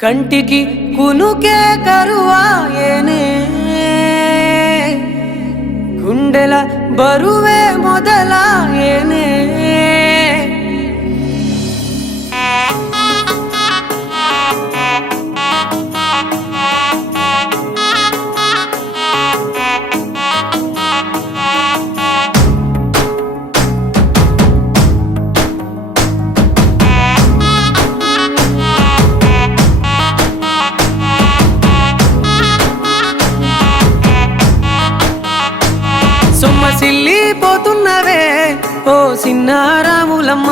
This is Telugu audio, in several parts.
కంటికి కునుకే కరువాయేనే గుండెల బరువే మొదలాయేనే సొమ్మసిల్లిపోతున్నవే ఓ సిన్నారాములమ్మ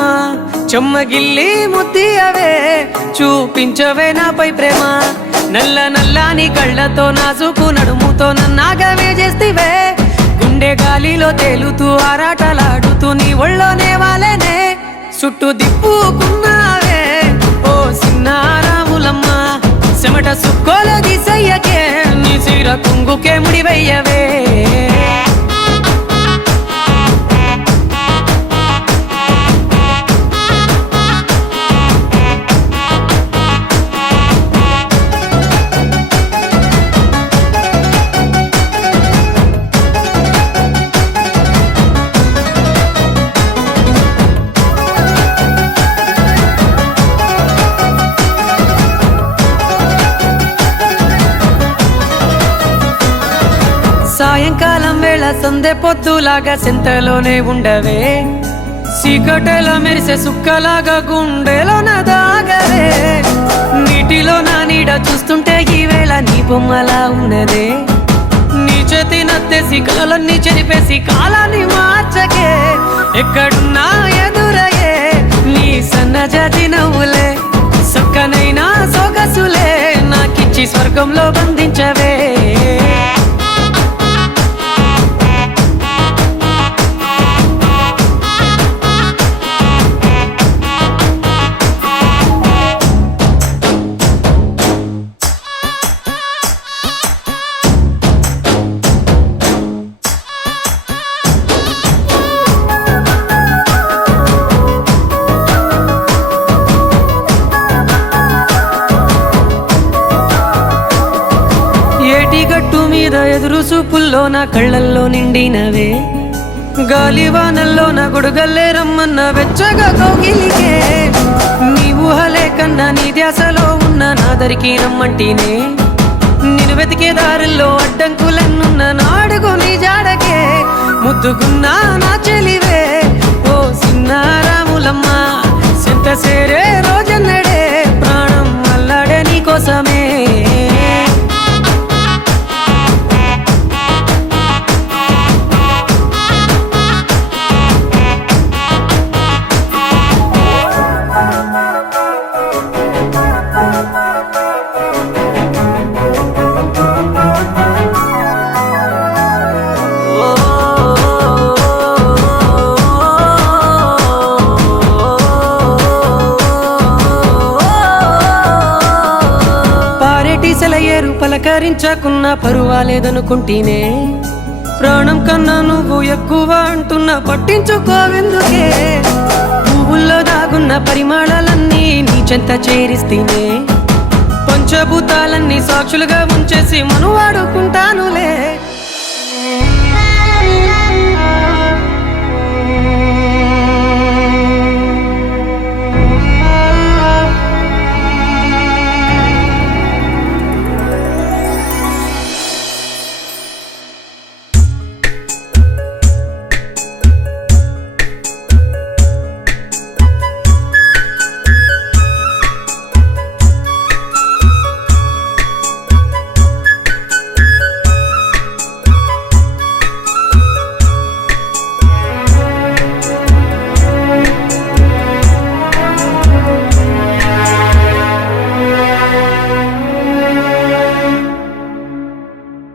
చెమ్మగిల్లి ముద్దియవే చూపించవే నాపై ప్రేమ నల్ల నల్లాని కళ్ళతో నాసుకు నడుముతో నన్నాగవే చేస్తివే గుండె గాలిలో తేలుతూ ఆరాటలాడుతూ నీ ఒళ్ళోనే వాలేనే చుట్టూ దిప్పుకున్నావే ఓ సిన్నారాములమ్మ చెమట సుక్కోల దిశయ్యకే నీ సిర కుంగుకే ముడివయ్యవే సాయంకాలం వేళ సందె పొద్దులాగా సింతలోనే ఉండవే సీకటెల మెరిసే సుక్కలాగా గుండెలోన దాగవే నీటిలో నా నీడ చూస్తుంటే ఈ వేళ నీ బొమ్మలా ఉన్నదే నీ చేతి నత్తేసి కలలన్నీ చెరిపేసి కాలాన్ని మార్చకే ఎక్కడున్నా ఎదురయ్యే నీ సన్నజాతి నవ్వులే సక్కనైనా సొగసులే నాకిచ్చి స్వర్గంలో బంధించవే గట్టు మీద ఎదురు చూపుల్లో నా కళ్ళల్లో నిండినవే గాలివానల్లో నా గొడుగల్లే రమ్మన్న వెచ్చగా కౌగిలికే నీ ఊహలే కన్నా నీ ధ్యాసలో ఉన్న నా దరికి రమ్మంటినే నేను వెతికే దారుల్లో అడ్డంకులన్నున్న నాడుగు నీ జాడకే ముద్దుగున్నా నా చెలివే ఓ సిన్నారాములమ్మ సెంత సేరే రోజన్నడే ప్రాణం అల్లాడే నీ కోసమే సెలయేరు పలకరించకున్నా పరువాలేదనుకుంటేనే ప్రాణం కన్నా నువ్వు ఎక్కువ అంటున్నా పట్టించుకోవెందుకే పువ్వుల్లో దాగున్న పరిమాణాలన్నీ నీ చెంత చేరిస్తేనే పంచభూతాలన్నీ సాక్షులుగా ఉంచేసి మనువాడుకుంటాను